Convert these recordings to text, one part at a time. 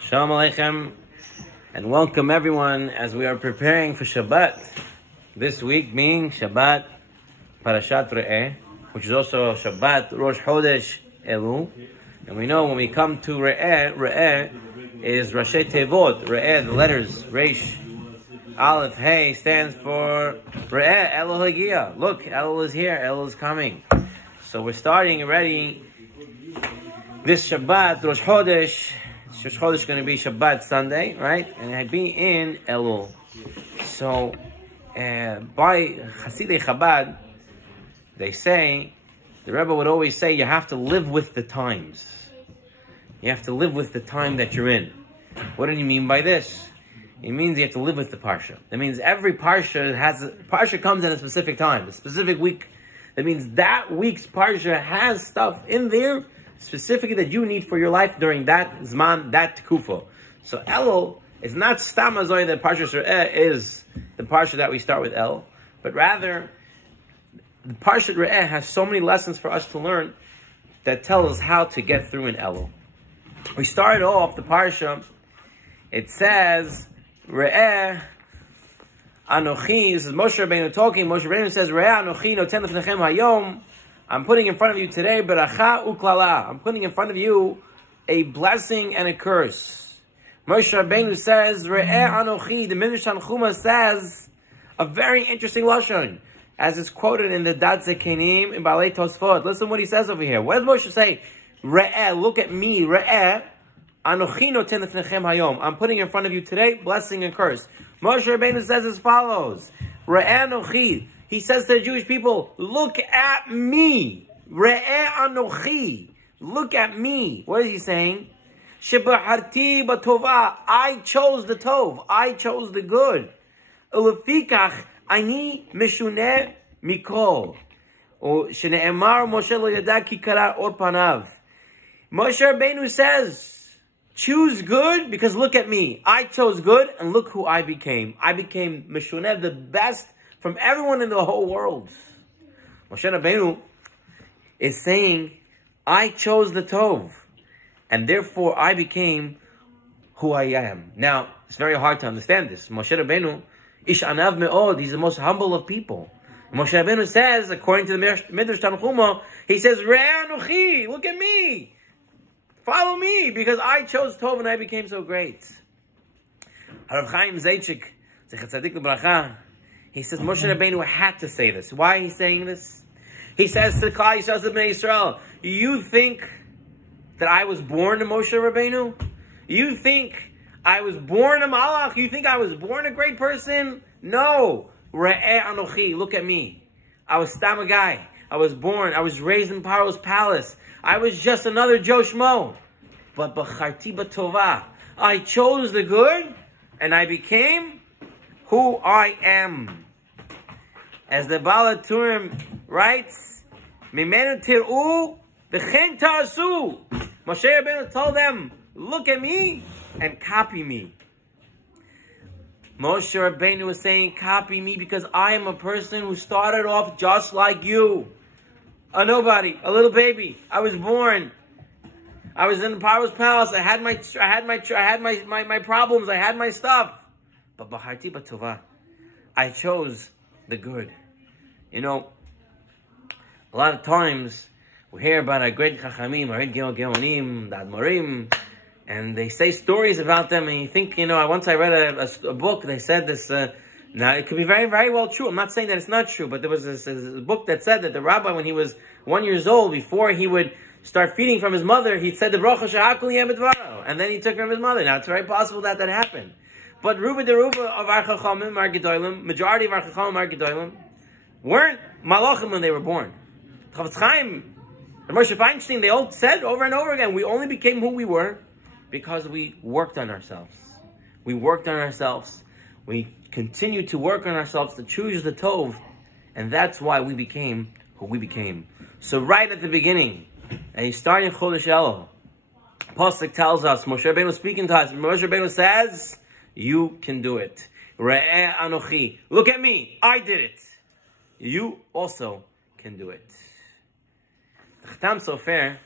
Shalom Aleichem, and welcome everyone as we are preparing for Shabbat. This week being Shabbat Parshat Re'eh, which is also Shabbat Rosh Chodesh Elul. And we know when we come to Re'eh, Re'eh is Rashi Tevot. Re'eh, the letters Reish, Aleph, Hey stands for Re'eh, Elul Hagia. Look, Elul is here, Elul is coming. So we're starting already this Shabbat, Rosh Chodesh. Rosh Chodesh is going to be Shabbat Sunday, right? And I'd be in Elul. So, by Hasidei Chabad, they say, the Rebbe would always say, you have to live with the times. You have to live with the time that you're in. What do you mean by this? It means you have to live with the Parsha. That means every Parsha comes at a specific time, a specific week. That means that week's Parsha has stuff in there specifically that you need for your life during that Zman, that Kufa. So Elul is not Stamazoy that Parshat Re'eh is the Parsha that we start with El, but rather the Parshat Re'eh has so many lessons for us to learn that tell us how to get through in Elul. We started off the Parsha, it says, Re'eh Anochi, this is Moshe Rabbeinu talking, Moshe Rabbeinu says, Re'eh Anochi noten lefnechem hayom, I'm putting in front of you today, beracha uklala. I'm putting in front of you a blessing and a curse. Moshe Rabbeinu says, Re'eh Anochi. The Midrash Tanchuma says a very interesting lashon, as is quoted in the Dat Zekenim in Balei Tosfot. Listen what he says over here. What does Moshe say? Re'eh, look at me. Re'eh Anochi noten lefnechem hayom. I'm putting in front of you today blessing and curse. Moshe Rabbeinu says as follows: Re'eh Anochi. He says to the Jewish people, look at me. Re'eh Anochi. Look at me. What is he saying? Shebaharti batova. I chose the tov. I chose the good. Ulefikach ani meshuneh mikol. Shene'emar Moshe lo yada ki kara or panav. Moshe Rabbeinu says, choose good because look at me. I chose good and look who I became. I became meshuneh, the best from everyone in the whole world. Moshe Rabbeinu is saying, I chose the Tov, and therefore I became who I am. Now, it's very hard to understand this. Moshe Rabbeinu, Ish Anav Me'od, he's the most humble of people. Moshe Rabbeinu says, according to the Midrash Tanchuma, he says, Re'eh Anochi, look at me. Follow me, because I chose Tov and I became so great. Harav Chaim Zaychik, Zechat Tzadik L'Bracha, he says Moshe Rabbeinu had to say this. Why is he saying this? He says to Klal Yisrael, Bnei Yisrael, you think that I was born a Moshe Rabbeinu? You think I was born a Malach? You think I was born a great person? No. Re'eh Anochi, look at me. I was stam a guy. I was born, I was raised in Paro's palace. I was just another Joe Schmo. But B'charti B'tova, I chose the good and I became who I am. As the Baal HaTurim writes, Mimenu tir'u v'chen ta'asu. Moshe Rabbeinu told them, look at me and copy me. Moshe Rabbeinu was saying, copy me because I am a person who started off just like you. A nobody, a little baby. I was born. I was in Paro's palace. I had my problems. I had my stuff. But B'charti B'tova, I chose the good. You know, a lot of times we hear about our great Chachamim, our Geonim, the Admorim, and they say stories about them, and you think, you know, once I read a book, they said this, now it could be very, very well true. I'm not saying that it's not true, but there was this book that said that the rabbi, when he was 1 year old, before he would start feeding from his mother, he said the bracha shehakol yeh b'dvaro, and then he took from his mother. Now, it's very possible that that happened. But Ruba de Ruba of our Chachamim, our Gedolim, majority of our Chachamim, our Gedolim, weren't Malachim when they were born. Chavetz Chaim, and Moshe Feinstein, they all said over and over again, we only became who we were because we worked on ourselves. We worked on ourselves. We continued to work on ourselves to choose the Tov, and that's why we became who we became. So right at the beginning, and he's starting Chodesh Elul, Pasuk tells us, Moshe Rabbeinu speaking to us, Moshe Rabbeinu says, you can do it. Re'eh Anochi. Look at me. I did it. You also can do it. The Chatam Sofer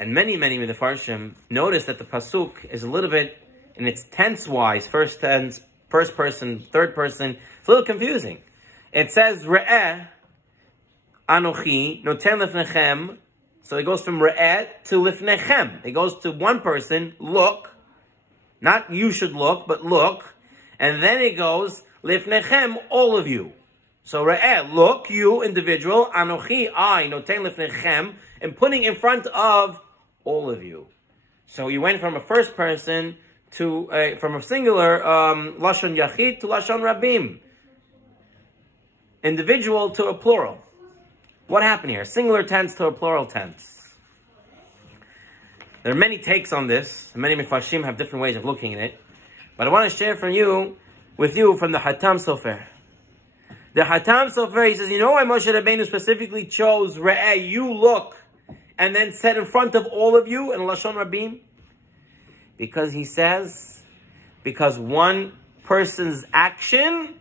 And many Mefarshim notice that the pasuk is a little bit, in its tense-wise, first tense, first person, third person, it's a little confusing. It says, Re'eh, Anochi, Noten Lifnechem. So it goes from Re'eh to Lifnechem. It goes to one person, look. Not you should look, but look. And then it goes, Lifnechem, all of you. So Re'eh, look, you, individual. Anochi, I, Noten Lifnechem. And putting in front of all of you. So you went from a first person to, from a singular, Lashon Yachid to Lashon Rabim. Individual to a plural. What happened here? Singular tense to a plural tense. There are many takes on this. Many Mefarshim have different ways of looking at it. But I want to share with you from the Hatam Sofer. The Hatam Sofer, he says, you know why Moshe Rabbeinu specifically chose Re'eh, you look, and then said in front of all of you in Lashon Rabim? Because he says, because one person's action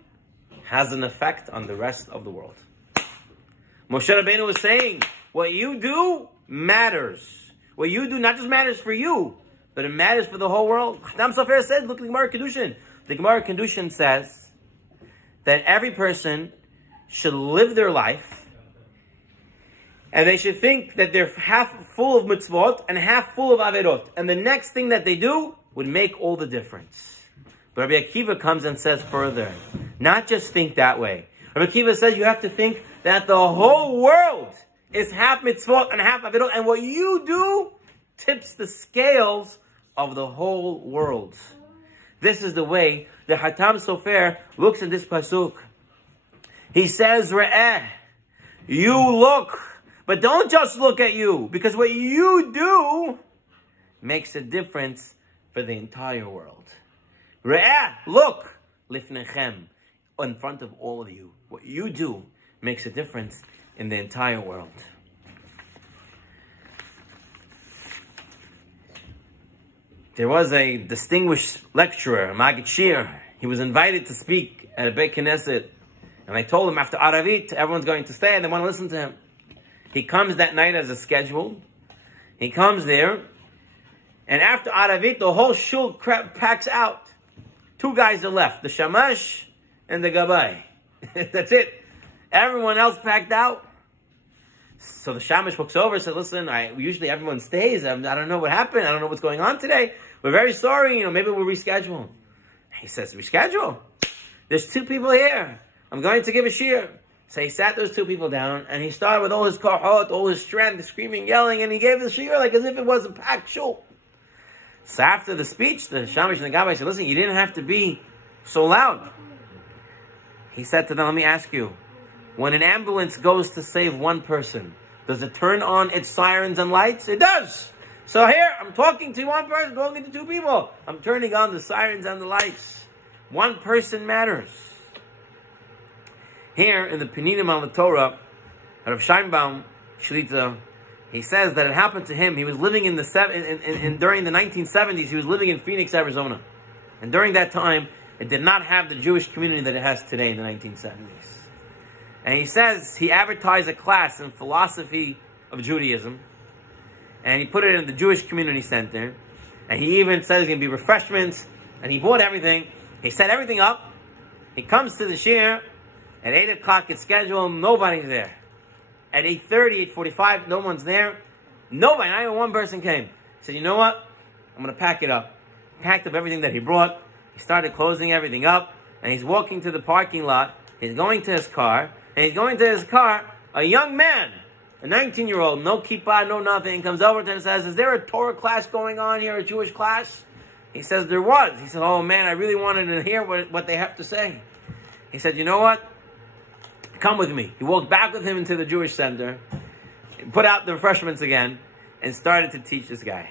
has an effect on the rest of the world. Moshe Rabbeinu was saying, what you do matters. What you do not just matters for you, but it matters for the whole world. Hatam Sofer said, look at the Gemara Kedushin. The Gemara Kedushin says that every person should live their life, and they should think that they're half full of mitzvot and half full of averot. And the next thing that they do would make all the difference. But Rabbi Akiva comes and says further, not just think that way. Rabbi Akiva says you have to think that the whole world is half mitzvot and half averot. And what you do tips the scales of the whole world. This is the way the Hatam Sofer looks at this pasuk. He says, Re'eh, you look. But don't just look at you, because what you do makes a difference for the entire world. Re'eh, look, lifnechem, in front of all of you. What you do makes a difference in the entire world. There was a distinguished lecturer, Maggid Shir. He was invited to speak at a Beit Knesset. And I told him after Aravit, everyone's going to stay and they want to listen to him. He comes that night as a schedule. He comes there. And after Aravit, the whole shul packs out. Two guys are left. The Shamash and the Gabbai. That's it. Everyone else packed out. So the Shamash looks over and says, listen, usually everyone stays. I don't know what happened. I don't know what's going on today. We're very sorry. Maybe we'll reschedule. He says, reschedule? There's two people here. I'm going to give a shir. So he sat those two people down, and he started with all his kohot, all his strength, screaming, yelling, and he gave the shir like as if it was a packed shul. So after the speech, the Shamash and the Gabbai said, listen, you didn't have to be so loud. He said to them, let me ask you, when an ambulance goes to save one person, does it turn on its sirens and lights? It does. So here, I'm talking to one person, talking to two people. I'm turning on the sirens and the lights. One person matters. Here in the Peninim on the Torah, Rav Sheinbaum Shlita, he says that it happened to him. He was living in during the 1970s. He was living in Phoenix, Arizona, and during that time, it did not have the Jewish community that it has today in the 1970s. And he says he advertised a class in philosophy of Judaism, and he put it in the Jewish Community Center. And he even says there's going to be refreshments, and he bought everything. He set everything up. He comes to the shir. At 8 o'clock, it's scheduled. Nobody's there. At 8:30, 8:45, no one's there. Nobody, not even one person came. He said, you know what? I'm going to pack it up. Packed up everything that he brought. He started closing everything up. And he's walking to the parking lot. He's going to his car. And he's going to his car. A young man, a 19-year-old, no kippah, no nothing, comes over to him and says, is there a Torah class going on here, a Jewish class? He says, there was. He said, oh man, I really wanted to hear what they have to say. He said, you know what? Come with me. He walked back with him into the Jewish center, put out the refreshments again, and started to teach this guy.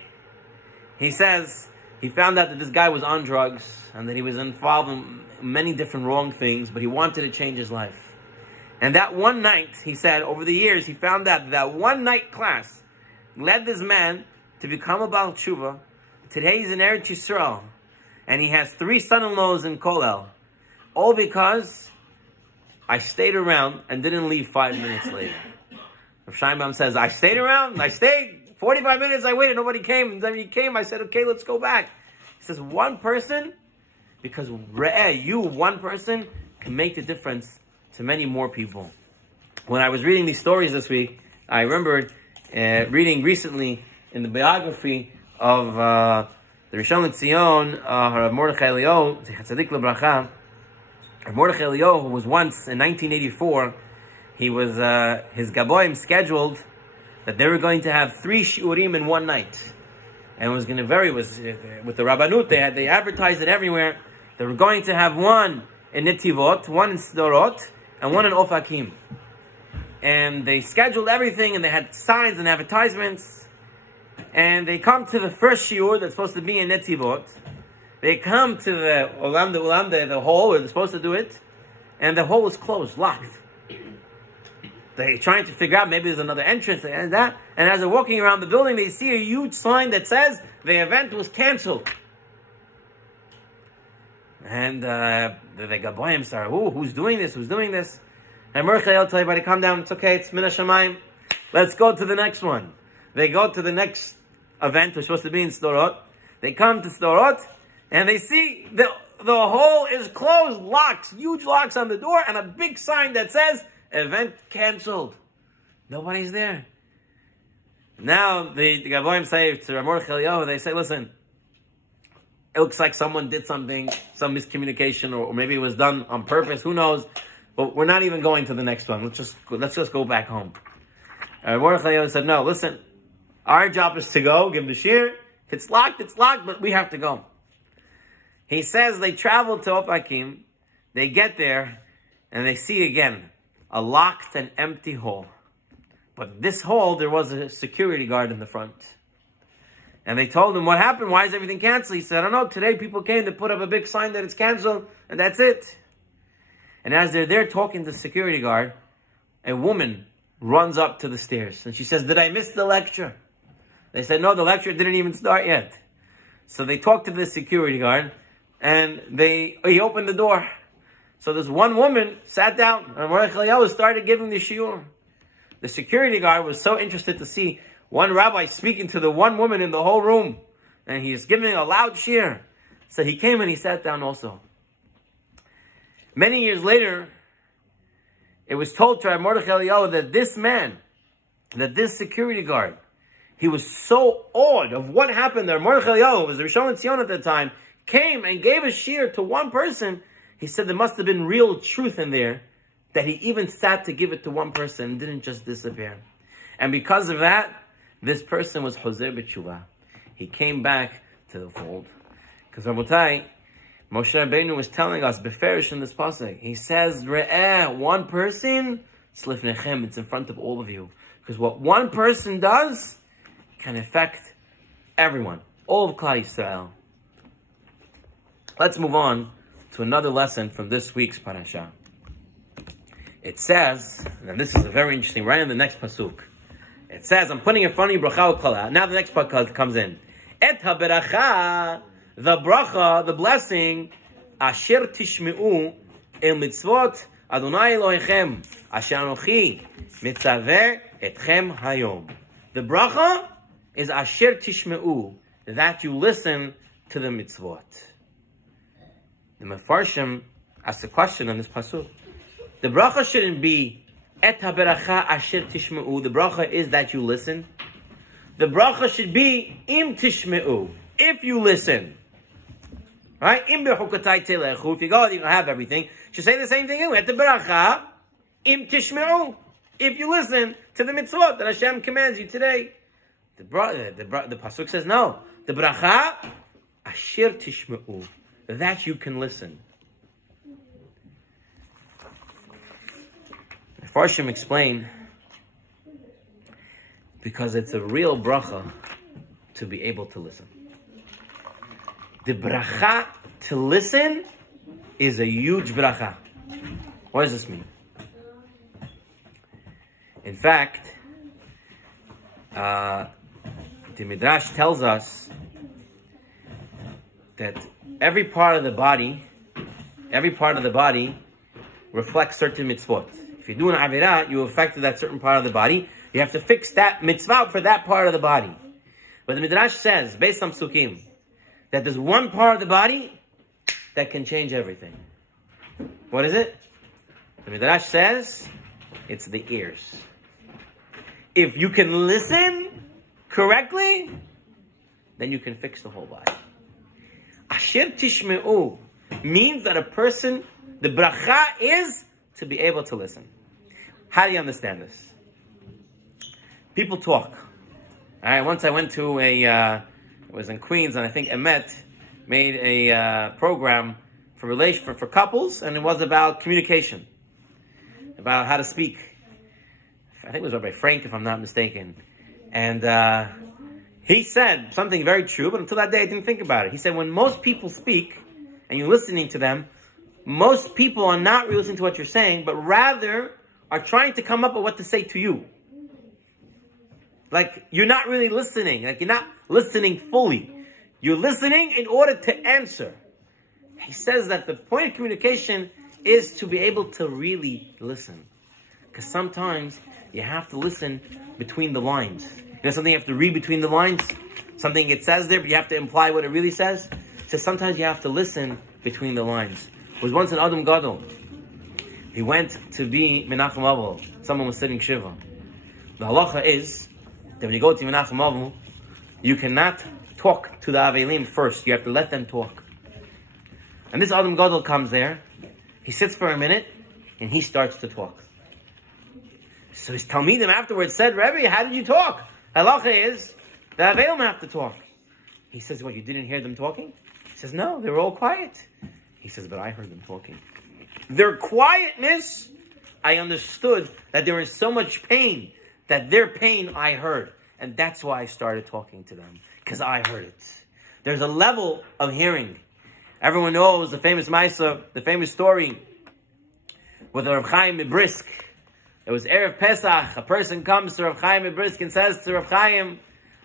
He says he found out that this guy was on drugs and that he was involved in many different wrong things, but he wanted to change his life. And that one night, he said, over the years, he found out that one night class led this man to become a Baal Tshuva. Today he's in Eretz Yisrael, and he has 3 son-in-laws in Kolel, all because I stayed around and didn't leave 5 minutes later. Rav Sheinbaum says, I stayed around, I stayed 45 minutes I waited, nobody came. And then he came, I said, okay, let's go back. He says, one person, because you, one person, can make the difference to many more people. When I was reading these stories this week, I remembered reading recently in the biography of the Rishon LeZion, Rav Mordechai Eliyahu, Tzadik Lebracha. Rav Mordechai Eliyahu, who was once, in 1984, he was, his Gaboim scheduled that they were going to have 3 shiurim in one night. And it was going to vary, with the Rabbanut, they advertised it everywhere. They were going to have one in Netivot, one in Sderot, and one in Ofakim. And they scheduled everything, and they had signs and advertisements. And they come to the first shiur that's supposed to be in Netivot. They come to the Olam, the hall where they're supposed to do it, and the hall is closed, locked. They're trying to figure out, maybe there's another entrance and that. And as they're walking around the building, they see a huge sign that says the event was canceled. And the Gaboim start, who's doing this? Who's doing this? And Mordechai will tell everybody, calm down, it's okay, it's Min HaShamayim. Let's go to the next one. They go to the next event, which was supposed to be in Sderot. They come to Sderot, and they see the hall is closed, locks, huge locks on the door, and a big sign that says, event canceled. Nobody's there. Now, the Gaboim say to Rav Mordechai Eliyahu, they say, listen, it looks like someone did something, some miscommunication, or maybe it was done on purpose, who knows. But we're not even going to the next one. Let's just go back home. Mordechai Eliyahu said, no, listen, our job is to go, give the shir. If it's locked, but we have to go. He says they travel to Ofakim, they get there, and they see again a locked and empty hall. But this hall, there was a security guard in the front. And they told him, what happened? Why is everything canceled? He said, I don't know, today people came to put up a big sign that it's canceled, and that's it. And as they're there talking to the security guard, a woman runs up to the stairs. And she says, did I miss the lecture? They said, no, the lecture didn't even start yet. So they talked to the security guard, and he opened the door. So this one woman sat down, and Mordechai Eliyahu started giving the shiur. The security guard was so interested to see one rabbi speaking to the one woman in the whole room. And he is giving a loud shiur. So he came and he sat down also. Many years later, it was told to Mordechai Eliyahu that this man, that this security guard, he was so awed of what happened there. Mordechai Eliyahu, who was the Rishon LeZion at the time, came and gave a shiur to one person. He said there must have been real truth in there, that he even sat to give it to one person and didn't just disappear. And because of that, this person was Hozer B'Tshuva. He came back to the fold. Because Rabotai, Moshe Rabbeinu was telling us, Beferish in this pasuk, he says, Re'eh, one person, Slifnechem, it's in front of all of you. Because what one person does can affect everyone, all of Klal Yisrael. Let's move on to another lesson from this week's parasha. It says, and this is a very interesting, right in the next pasuk. It says, I'm putting in front of you bracha u'kala. Now the next pasuk comes in. Et ha-beracha, the bracha, the blessing, asher tishme'u el mitzvot Adonai Elohechem, asher anochi mitzaveh etchem hayom. The bracha is asher tishme'u, that you listen to the mitzvot. The Mefarshim asked a question on this pasuk. The bracha shouldn't be et ha-beracha asher tishme'u. The bracha is that you listen. The bracha should be im tishme'u, if you listen. Right? Im bechukatai telechu. If you go, you have everything. You should say the same thing anyway. Et ha-beracha im tishme'u. If you listen to the mitzvot that Hashem commands you today. The pasuk says no. The bracha asher tishme'u, that you can listen. The Farshim explain, because it's a real bracha to be able to listen. The bracha to listen is a huge bracha. What does this mean? In fact, the Midrash tells us that every part of the body reflects certain mitzvot. If you do an avirah, you affect that certain part of the body. You have to fix that mitzvah for that part of the body. But the Midrash says, based on Psukim, that there's one part of the body that can change everything. What is it? The Midrash says, it's the ears. If you can listen correctly, then you can fix the whole body. Asher tishme'u means that a person, the bracha is to be able to listen. How do you understand this? People talk. All right, once I went to it was in Queens, and I think Emet made a program for couples, and it was about communication, about how to speak. I think it was Rabbi Frank, if I'm not mistaken. And he said something very true, but until that day I didn't think about it. He said when most people speak, and you're listening to them, most people are not really listening to what you're saying, but rather are trying to come up with what to say to you. Like, you're not really listening. Like, you're not listening fully. You're listening in order to answer. He says that the point of communication is to be able to really listen. Because sometimes you have to listen between the lines. You know something you have to read between the lines? Something it says there, but you have to imply what it really says? So sometimes you have to listen between the lines. There was once an Adam Gadol. He went to be Menachem Avil. Someone was sitting Shiva. The halacha is that when you go to Menachem Avil, you cannot talk to the Avelim first. You have to let them talk. And this Adam Gadol comes there. He sits for a minute, and he starts to talk. So his Talmidim afterwards said, Rebbe, how did you talk? Halacha is the Avelim have to talk. He says, what, you didn't hear them talking? He says, no, they were all quiet. He says, but I heard them talking. Their quietness, I understood that there was so much pain, that their pain I heard. And that's why I started talking to them, because I heard it. There's a level of hearing. Everyone knows the famous Maisa, the famous story with Rav Chaim Brisk. It was Erev Pesach. A person comes to Rav Chaim Brisk and says to Rav Chaim,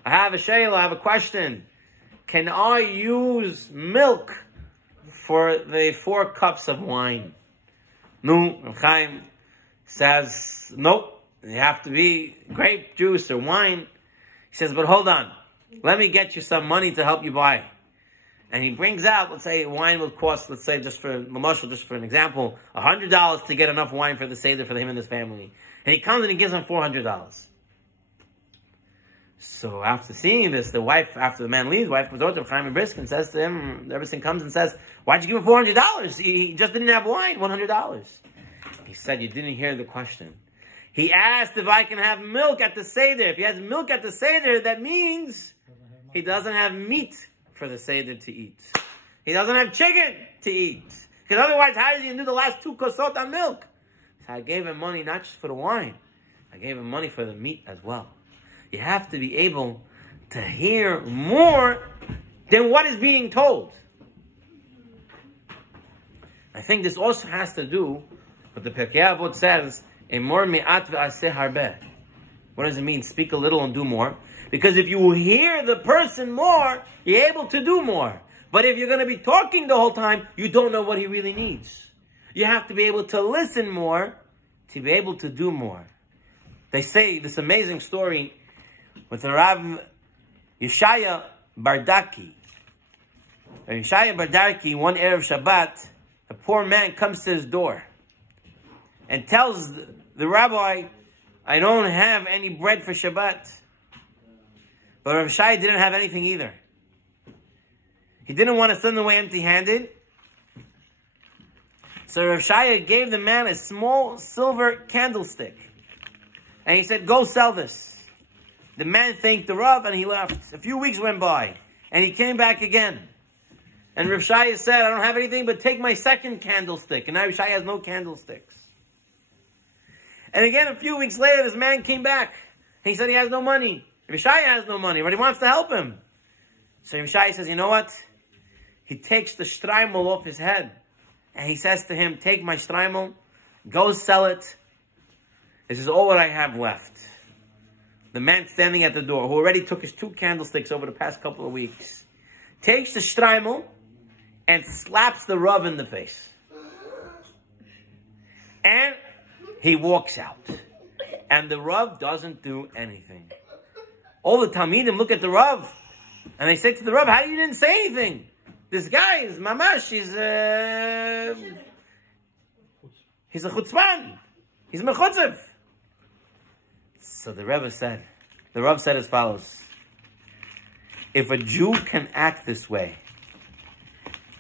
I have a shayla, I have a question. Can I use milk for the 4 cups of wine? No, Rav Chaim says, nope, you have to be grape juice or wine. He says, but hold on, let me get you some money to help you buy. And he brings out, let's say wine will cost, let's say just for an example, $100 to get enough wine for the Seder for him and his family. And he comes and he gives him $400. So after seeing this, the wife, after the man leaves, the wife comes over to Rav Chaim Brisk and says to him, everything comes and says, why'd you give him $400? He just didn't have wine, $100. He said, you didn't hear the question. He asked if I can have milk at the Seder. If he has milk at the Seder, that means he doesn't have meat for the Seder to eat. He doesn't have chicken to eat. Because otherwise, how does he do the last 2 kosot on milk? So I gave him money not just for the wine. I gave him money for the meat as well. You have to be able to hear more than what is being told. I think this also has to do with the Pirkei Avot says, Emor me'at ve'aseh harbeh. What does it mean? Speak a little and do more. Because if you hear the person more, you're able to do more. But if you're going to be talking the whole time, you don't know what he really needs. You have to be able to listen more to be able to do more. They say this amazing story with the Rav Yeshaya Bardaki. Yeshaya Bardaki, one Erev Shabbat, a poor man comes to his door and tells the rabbi, I don't have any bread for Shabbat. But Rav Shai didn't have anything either. He didn't want to send away empty-handed. So Rav Shai gave the man a small silver candlestick. And he said, go sell this. The man thanked the Rav and he left. A few weeks went by. And he came back again. And Rav Shai said, I don't have anything, but take my second candlestick. And now Rav Shai has no candlesticks. And again, a few weeks later, this man came back. He said he has no money. Rav Shai has no money, but he wants to help him. So Rav Shai says, you know what? He takes the shtreimel off his head. And he says to him, take my shtreimel, go sell it. This is all that I have left. The man standing at the door, who already took his 2 candlesticks over the past couple of weeks, takes the shtreimel and slaps the Rav in the face. And he walks out. And the Rav doesn't do anything. All the Talmidim look at the Rav, and they say to the Rav, how you didn't say anything? This guy is mamash, he's a chutzpan. He's mechutzev. So the Rav said as follows: if a Jew can act this way,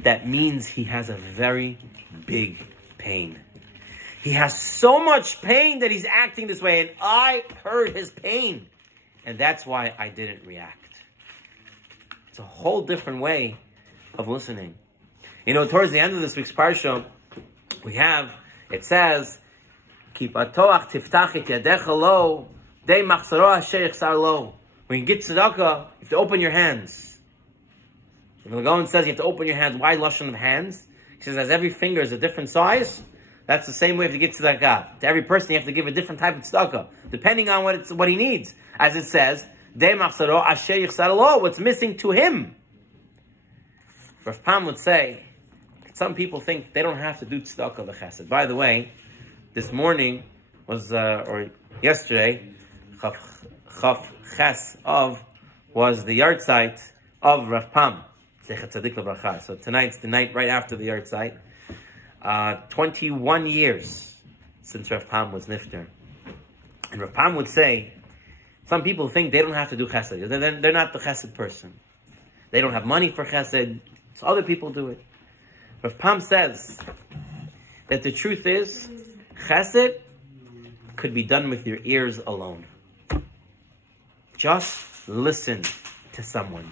that means he has a very big pain. He has so much pain that he's acting this way, and I heard his pain. And that's why I didn't react. It's a whole different way of listening. You know, towards the end of this week's Parsha, it says, Ki patoach tiftach et yadecha lo, dei machzaro asher yechsar lo. When you get tzedakah, you have to open your hands. And the Gaon says you have to open your hands. Why lashon of hands? He says, as every finger is a different size, that's the same way if you get tzedakah. To every person, you have to give a different type of tzedakah, depending on what he needs. As it says, dei machzaro asher yechsar lo, what's missing to him. Rav Pam would say, some people think they don't have to do tzedakah l'chesed. By the way, this morning was, or yesterday, Chaf Ches of was the yard site of Rav Pam. So tonight's the night right after the yard site. 21 years since Rav Pam was nifter. And Rav Pam would say, some people think they don't have to do chesed. They're not the chesed person. They don't have money for chesed, so other people do it. Rav Pam says that the truth is, chesed could be done with your ears alone. Just listen to someone.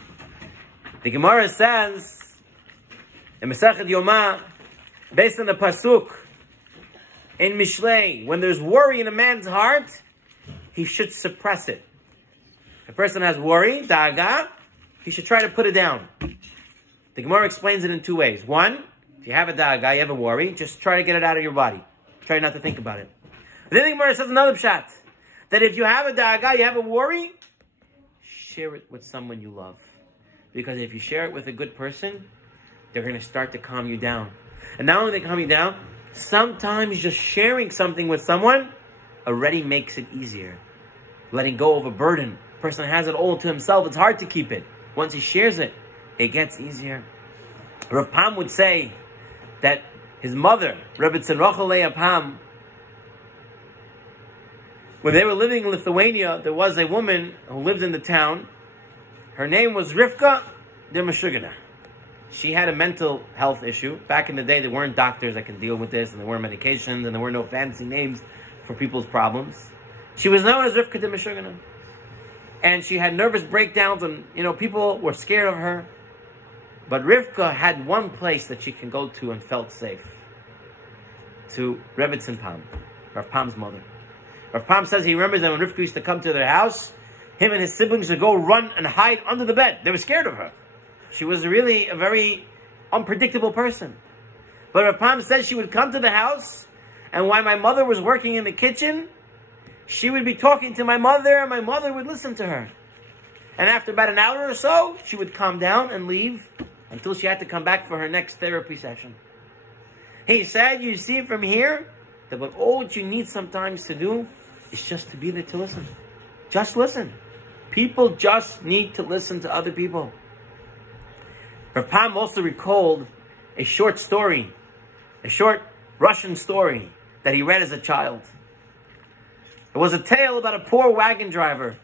The Gemara says, in Masechet Yomah, based on the pasuk in Mishlei, when there's worry in a man's heart, he should suppress it. If a person has worry, da'aga, he should try to put it down. The Gemara explains it in two ways. One, if you have a da'aga, you have a worry, just try to get it out of your body. Try not to think about it. And then the Gemara says another pshat, that if you have a da'aga, you have a worry, share it with someone you love. Because if you share it with a good person, they're going to start to calm you down. And not only they calm you down, sometimes just sharing something with someone already makes it easier. Letting go of a burden. The person has it all to himself. It's hard to keep it. Once he shares it, it gets easier. Rav Pam would say that his mother, Rebbetzin Rachel Leah Pam, when they were living in Lithuania, there was a woman who lived in the town. Her name was Rivka de Meshugana. She had a mental health issue. Back in the day, there weren't doctors that could deal with this, and there weren't medications, and there were no fancy names for people's problems. She was known as Rivka de Meshugana. And she had nervous breakdowns, and, people were scared of her. But Rivka had one place that she can go to and felt safe. To Rebbetzin Pam, Rav Pam's mother. Rav Pam says he remembers that when Rivka used to come to their house, him and his siblings would go run and hide under the bed. They were scared of her. She was really a very unpredictable person. But Rav Pam said she would come to the house, and while my mother was working in the kitchen, she would be talking to my mother, and my mother would listen to her. And after about an hour or so, she would calm down and leave until she had to come back for her next therapy session. He said, you see from here, that all you need sometimes to do is just to be there to listen. Just listen. People just need to listen to other people. Rav Pam also recalled a short story, a short Russian story that he read as a child. It was a tale about a poor wagon driver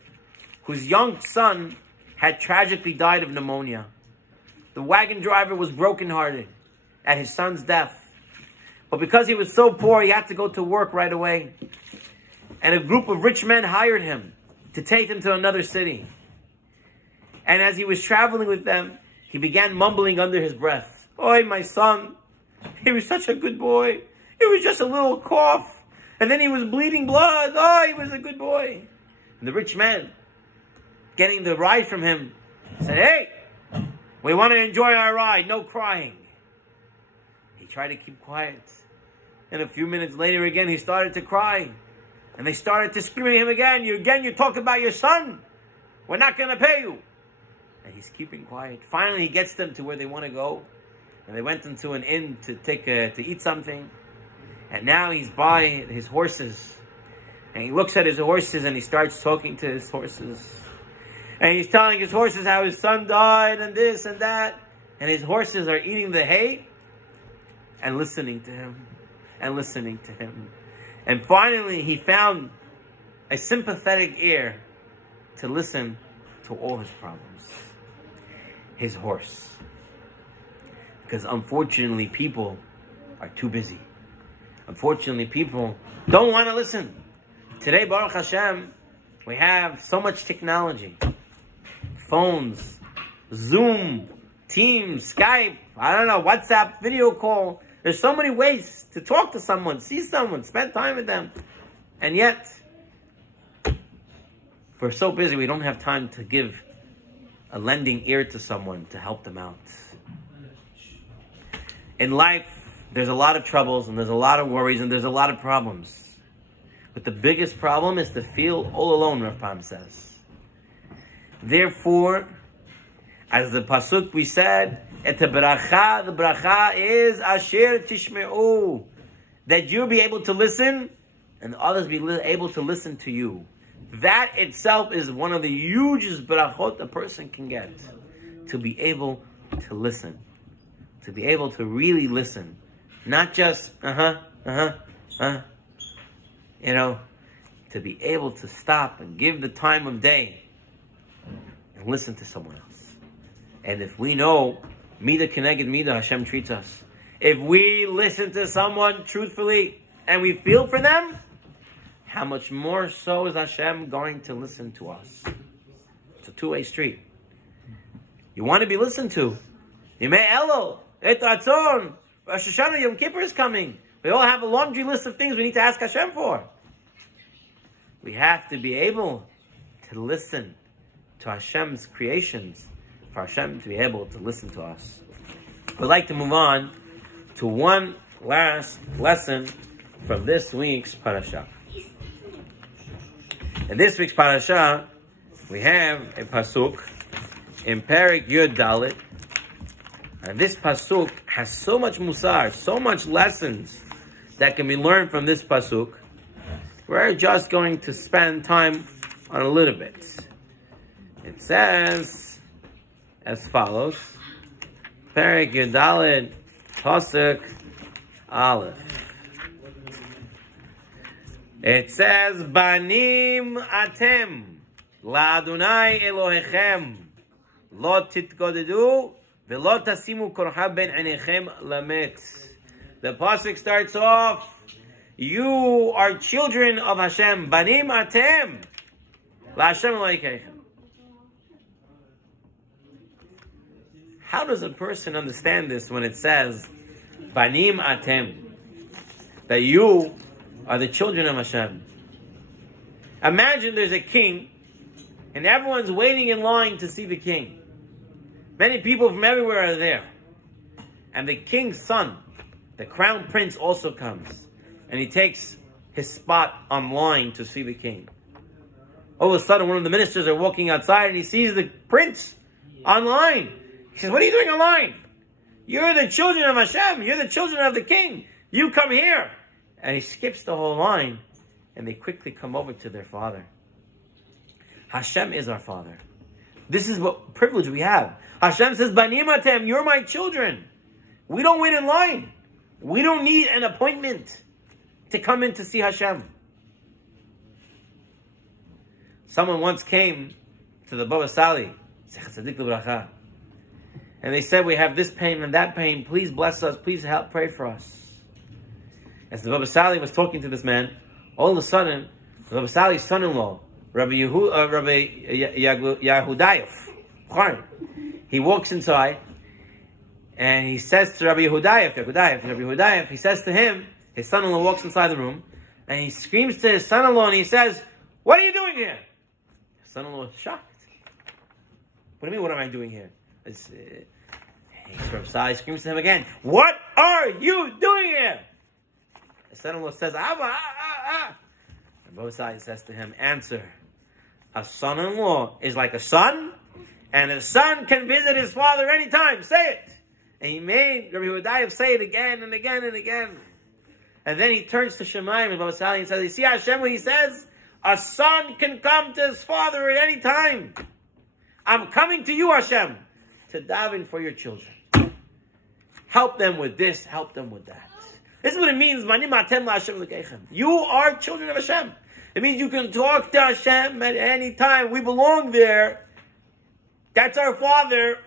whose young son had tragically died of pneumonia. The wagon driver was brokenhearted at his son's death. But because he was so poor, he had to go to work right away. And a group of rich men hired him to take him to another city. And as he was traveling with them, he began mumbling under his breath, "Oi, my son, he was such a good boy. It was just a little cough. And then he was bleeding blood. Oh, he was a good boy." And the rich man, getting the ride from him, said, "Hey, we want to enjoy our ride, no crying." He tried to keep quiet. And a few minutes later again, he started to cry. And they started to scream at him again. You talk about your son. We're not going to pay you." And he's keeping quiet. Finally, he gets them to where they want to go. And they went into an inn to eat something. And now he's by his horses. And he looks at his horses and he starts talking to his horses. And he's telling his horses how his son died and this and that. And his horses are eating the hay and listening to him and listening to him. And finally, he found a sympathetic ear to listen to all his problems. His horse. Because unfortunately, people are too busy. Unfortunately, people don't want to listen. Today, Baruch Hashem, we have so much technology. Phones, Zoom, Teams, Skype, I don't know, WhatsApp, video call. There's so many ways to talk to someone, see someone, spend time with them. And yet, we're so busy, we don't have time to give a lending ear to someone to help them out. In life, there's a lot of troubles, and there's a lot of worries, and there's a lot of problems. But the biggest problem is to feel all alone, Rav Pam says. Therefore, as the pasuk we said, et bracha, the bracha is asher tishme'u, that you'll be able to listen, and others be able to listen to you. That itself is one of the hugest brachot a person can get. To be able to listen. To be able to really listen. Not just, you know, to be able to stop and give the time of day and listen to someone else. And if we know, Mida Keneged Mida, Hashem treats us. If we listen to someone truthfully and we feel for them, how much more so is Hashem going to listen to us? It's a two-way street. You want to be listened to. Yimei Elul, Et Ratzon, Rosh Hashanah, Yom Kippur is coming. We all have a laundry list of things we need to ask Hashem for. We have to be able to listen to Hashem's creations, for Hashem to be able to listen to us. We'd like to move on to one last lesson from this week's Parashah. In this week's Parashah, we have a pasuk in Perek Yud Dalet. And this pasuk has so much musar, so much lessons that can be learned from this pasuk. We're just going to spend time on a little bit. It says as follows. Perek Yud Dalet, pasuk Aleph. It says, Banim atem, la Adonai Elohechem, lo titkodedu, velo tasimu korcha ben einechem lamet. The pasuk starts off, you are children of Hashem, Banim atem, la Hashem Elohechem. How does a person understand this when it says, Banim atem, that you are the children of Hashem? Imagine there's a king, and everyone's waiting in line to see the king. Many people from everywhere are there. And the king's son, the crown prince, also comes. And he takes his spot on line to see the king. All of a sudden, one of the ministers are walking outside, and he sees the prince online. He says, what are you doing online? You're the children of Hashem. You're the children of the king. You come here. And he skips the whole line, and they quickly come over to their father. Hashem is our father. This is what privilege we have. Hashem says, Banim atem, you're my children. We don't wait in line. We don't need an appointment to come in to see Hashem. Someone once came to the Baba Sali, and they said, we have this pain and that pain. Please bless us. Please help, pray for us. As the Baba Sali was talking to this man, all of a sudden, the Baba Sali's son-in-law, Rabbi Yehudayev, he walks inside, and he says to Rabbi Yehudayev, he says to him, his son-in-law walks inside the room, and he screams to his son-in-law, and he says, what are you doing here? His son-in-law is shocked. What do you mean, what am I doing here? Rabbi Sali screams to him again, what are you doing here? His son-in-law says, Abba, And Baba Sali says to him, answer, a son-in-law is like a son, and a son can visit his father anytime. Say it. And he made Rabbi Yehudayev say it again and again and again. And then he turns to Shemayim and Baba Sali and says, you see Hashem when he says, a son can come to his father at any time. I'm coming to you, Hashem, to daven for your children. Help them with this, help them with that. This is what it means. You are children of Hashem. It means you can talk to Hashem at any time. We belong there. That's our Father.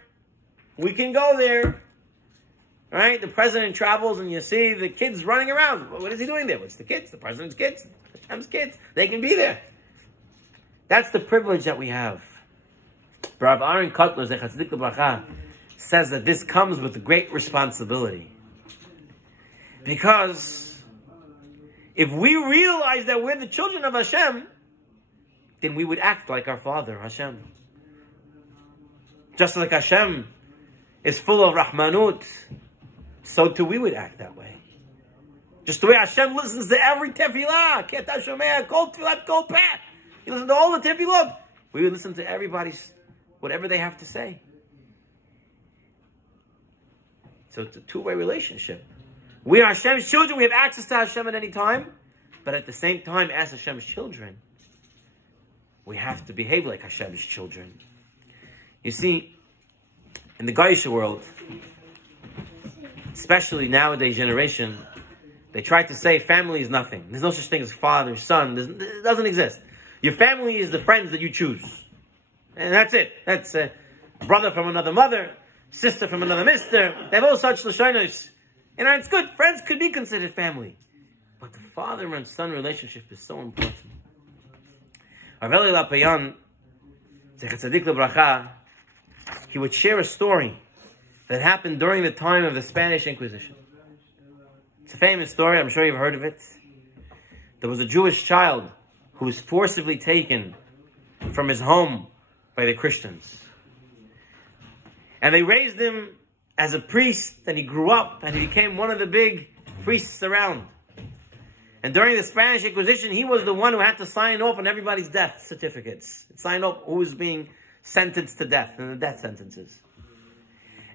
We can go there. Right? The president travels and you see the kids running around. What is he doing there? What's the kids? The president's kids. Hashem's kids. They can be there. That's the privilege that we have. Rav Aaron Kotler, Zecher Tzadik L'Bracha, says that this comes with great responsibility. Because if we realize that we're the children of Hashem, then we would act like our Father, Hashem. Just like Hashem is full of Rahmanut, so too we would act that way. Just the way Hashem listens to every tefillah. He listens to all the tefillot. We would listen to everybody's, whatever they have to say. So it's a two-way relationship. We are Hashem's children. We have access to Hashem at any time. But at the same time, as Hashem's children, we have to behave like Hashem's children. You see, in the Goyish world, especially nowadays generation, they try to say family is nothing. There's no such thing as father, son. It doesn't exist. Your family is the friends that you choose. And that's it. That's a brother from another mother, sister from another mister. They have all such lashonos. And it's good. Friends could be considered family. But the father and son relationship is so important. Rav Eli Lapayan, Zecher Tzadik L'Bracha, he would share a story that happened during the time of the Spanish Inquisition. It's a famous story. I'm sure you've heard of it. There was a Jewish child who was forcibly taken from his home by the Christians. And they raised him as a priest, and he grew up, and he became one of the big priests around. And during the Spanish Inquisition, he was the one who had to sign off on everybody's death certificates. Sign off who was being sentenced to death, and the death sentences.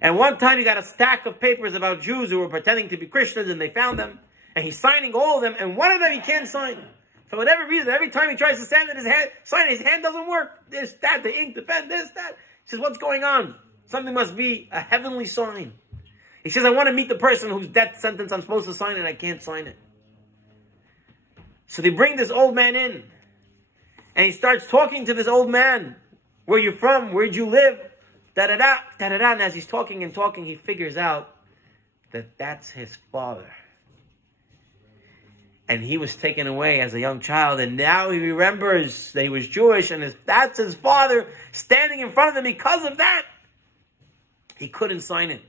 And one time he got a stack of papers about Jews who were pretending to be Christians, and they found them. And he's signing all of them, and one of them he can't sign. For whatever reason, every time he tries to sign his hand doesn't work. This, that, the ink, the pen, this, that. He says, what's going on? Something must be a heavenly sign. He says, I want to meet the person whose death sentence I'm supposed to sign, and I can't sign it. So they bring this old man in. And he starts talking to this old man. Where you from? Where'd you live? Da-da-da, da-da-da. And as he's talking and talking, he figures out that that's his father. And he was taken away as a young child. And now he remembers that he was Jewish. And that's his father standing in front of him. Because of that, he couldn't sign it.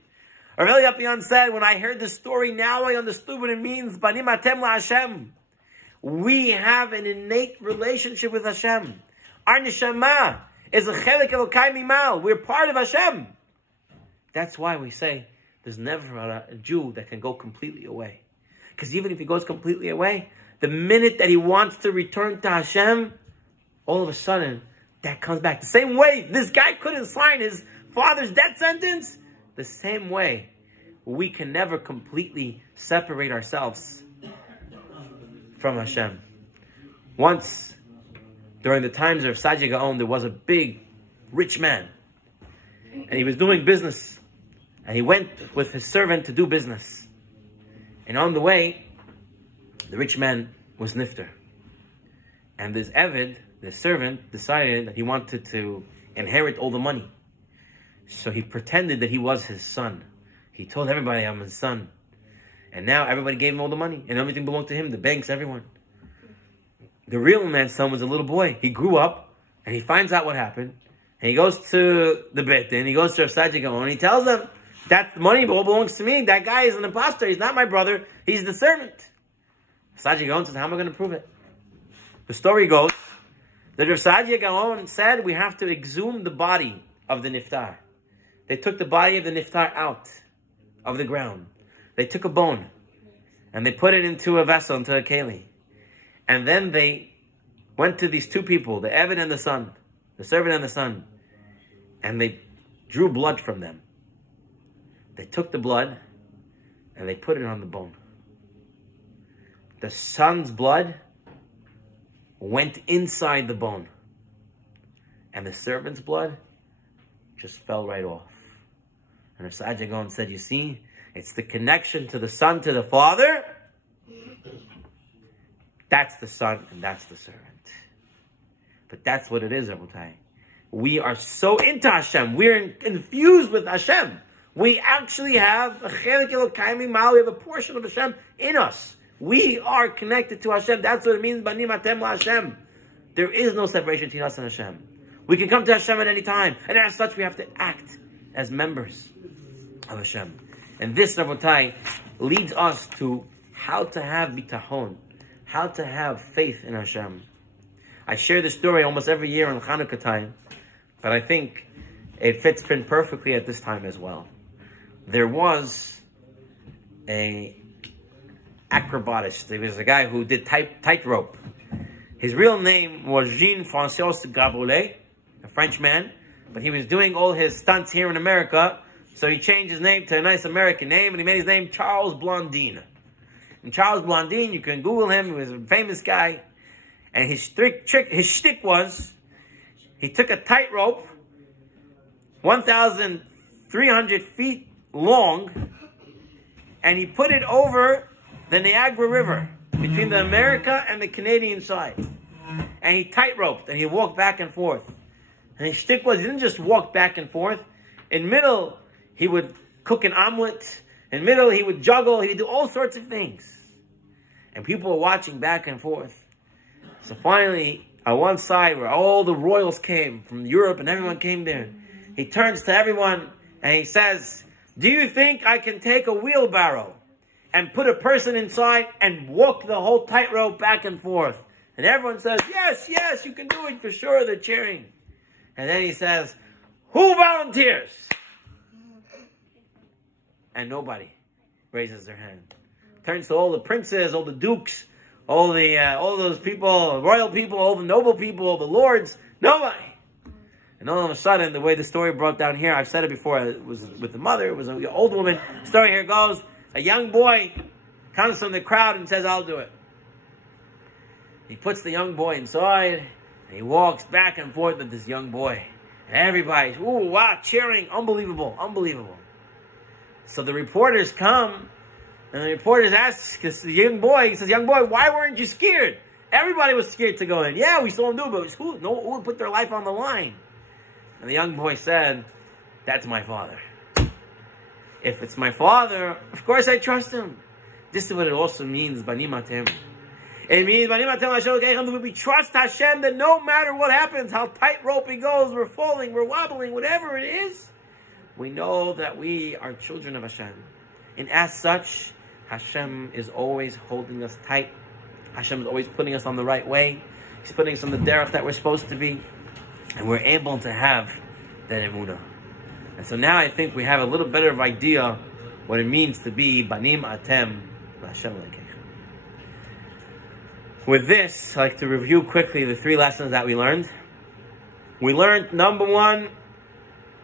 Rav Eli Lapayan said, when I heard this story, now I understood what it means. Banim atem la Hashem. We have an innate relationship with Hashem. Our neshama is a chelik elokai mimal. We're part of Hashem. That's why we say there's never a Jew that can go completely away. Because even if he goes completely away, the minute that he wants to return to Hashem, all of a sudden, that comes back. The same way this guy couldn't sign his father's death sentence, the same way we can never completely separate ourselves from Hashem. Once, during the times of Sadia Gaon, there was a big, rich man. And he was doing business. And he went with his servant to do business. And on the way, the rich man was nifter. And this Eved, the servant, decided that he wanted to inherit all the money. So he pretended that he was his son. He told everybody, I'm his son. And now everybody gave him all the money. And everything belonged to him, the banks, everyone. The real man's son was a little boy. He grew up, and he finds out what happened. And he goes to the Beit Din, he goes to Rav Sadia Gaon, and he tells them, that money all belongs to me. That guy is an imposter. He's not my brother. He's the servant. Sadia Gaon says, how am I going to prove it? The story goes that Rav Sadia Gaon said, we have to exhume the body of the niftar. They took the body of the niftar out of the ground. They took a bone and they put it into a vessel, into a keli. And then they went to these two people, the Eved and the son, the servant and the son, and they drew blood from them. They took the blood and they put it on the bone. the son's blood went inside the bone. And the servant's blood just fell right off. And Rav Gaon said, you see, it's the connection to the son, to the father. That's the son and that's the servant. But that's what it is, Rabotai. We are so into Hashem. We're infused with Hashem. We actually have a chelik Elokaimi Mal. We have a portion of Hashem in us. We are connected to Hashem. That's what it means, Banim Atem La Hashem. There is no separation between us and Hashem. We can come to Hashem at any time. And as such, we have to act as members of Hashem. And this, Rabotai, leads us to how to have bitachon, how to have faith in Hashem. I share this story almost every year in Chanukah time, but I think it fits in perfectly at this time as well. There was a acrobatist. There was a guy who did tightrope. His real name was Jean-Francois Gaboulet, a French man, but he was doing all his stunts here in America, so he changed his name to a nice American name, and he made his name Charles Blondin. And Charles Blondin, you can Google him, he was a famous guy, and his shtick was, he took a tightrope, 1,300 feet long, and he put it over the Niagara River, between the America and the Canadian side. And he tight-roped, and he walked back and forth. And his shtick was, he didn't just walk back and forth. In middle, he would cook an omelet. In middle, he would juggle. He would do all sorts of things. And people were watching back and forth. So finally, on one side, where all the royals came from Europe, and everyone came there, he turns to everyone, and he says, do you think I can take a wheelbarrow and put a person inside and walk the whole tightrope back and forth? And everyone says, yes, yes, you can do it for sure. They're cheering. And then he says, who volunteers? And nobody raises their hand. Turns to all the princes, all the dukes, all those people, royal people, all the noble people, all the lords. Nobody. And all of a sudden, the way the story broke down here, I've said it before, it was with the mother, it was an old woman. The story here goes, a young boy comes from the crowd and says, I'll do it. He puts the young boy inside, and he walks back and forth with this young boy. And everybody's, ooh, wow, cheering, unbelievable, unbelievable. So the reporters come, and the reporters ask the young boy, he says, young boy, why weren't you scared? Everybody was scared to go in. Yeah, we saw him do it, but who would put their life on the line? And the young boy said, that's my father. If it's my father, of course I trust him. This is what it also means, Banim Atem. It means, Banim Atem Hashem, we trust Hashem that no matter what happens, how tightrope it goes, we're falling, we're wobbling, whatever it is, we know that we are children of Hashem. And as such, Hashem is always holding us tight. Hashem is always putting us on the right way. He's putting us on the derech that we're supposed to be. And we're able to have that emunah. And so now I think we have a little better of idea what it means to be Banim Atem Hashem Elokeichem. With this, I'd like to review quickly the 3 lessons that we learned. We learned, number 1,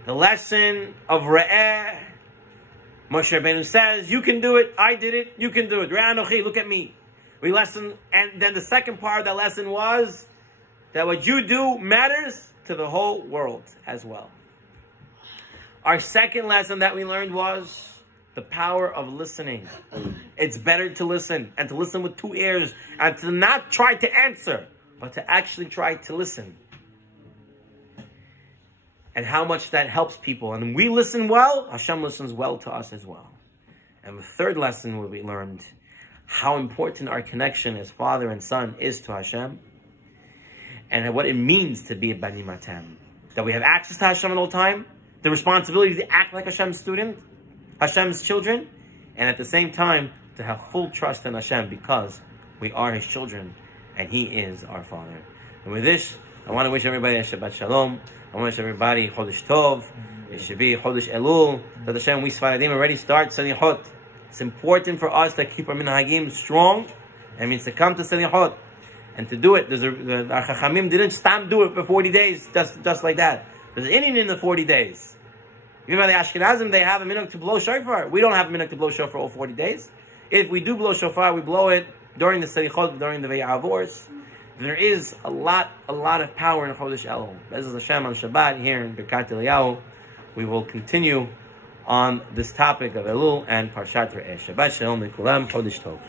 the lesson of Re'eh. Moshe Rabbeinu says, you can do it, I did it, you can do it. Re'eh Anochi, look at me. And then the second part of that lesson was that what you do matters to the whole world as well. Our second lesson that we learned was the power of listening. It's better to listen, and to listen with 2 ears, and to not try to answer, but to actually try to listen. And how much that helps people. And when we listen well, Hashem listens well to us as well. And the third lesson we learned how important our connection as father and son is to Hashem, and what it means to be a Banim Atem. That we have access to Hashem at all time, the responsibility to act like Hashem's student, Hashem's children, and at the same time, to have full trust in Hashem because we are His children and He is our Father. And with this, I want to wish everybody a Shabbat Shalom. I want to wish everybody Chodesh Tov. It should be Chodesh Elul. That Hashem, we Sfaradim already start Selichot. It's important for us to keep our minhagim strong. It means to come to Selichot. And to do it, our Chachamim didn't stop do it for 40 days, just like that. There's an Indian in the 40 days. Even by the Ashkenazim, they have a minhag to blow shofar. We don't have a minhag to blow shofar all 40 days. If we do blow shofar, we blow it during the Selichot, during the Vayavors, there is a lot of power in Chodesh Elul. Be'ezus Hashem on Shabbat here in Birkat Eliyahu, we will continue on this topic of Elul and Parshat Re'eh. Shabbat Shalom Lekulam, Chodesh Tov.